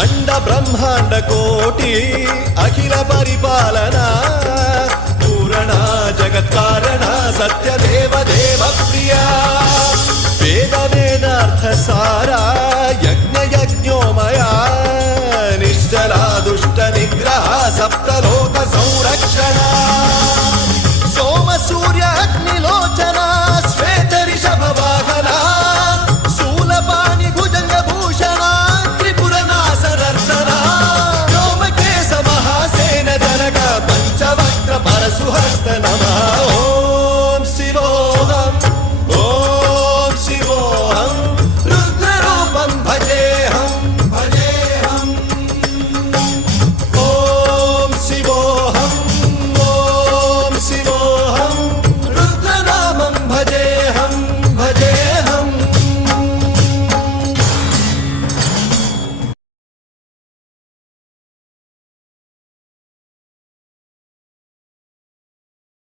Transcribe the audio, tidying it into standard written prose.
అండ బ్రహ్మాండ కోటి అఖిల పరిపాలన పూరణ జగత్కారణ సత్యదేవ దేవ ప్రియ వేద వేదార్థ సారా యజ్ఞ యజ్ఞోమయ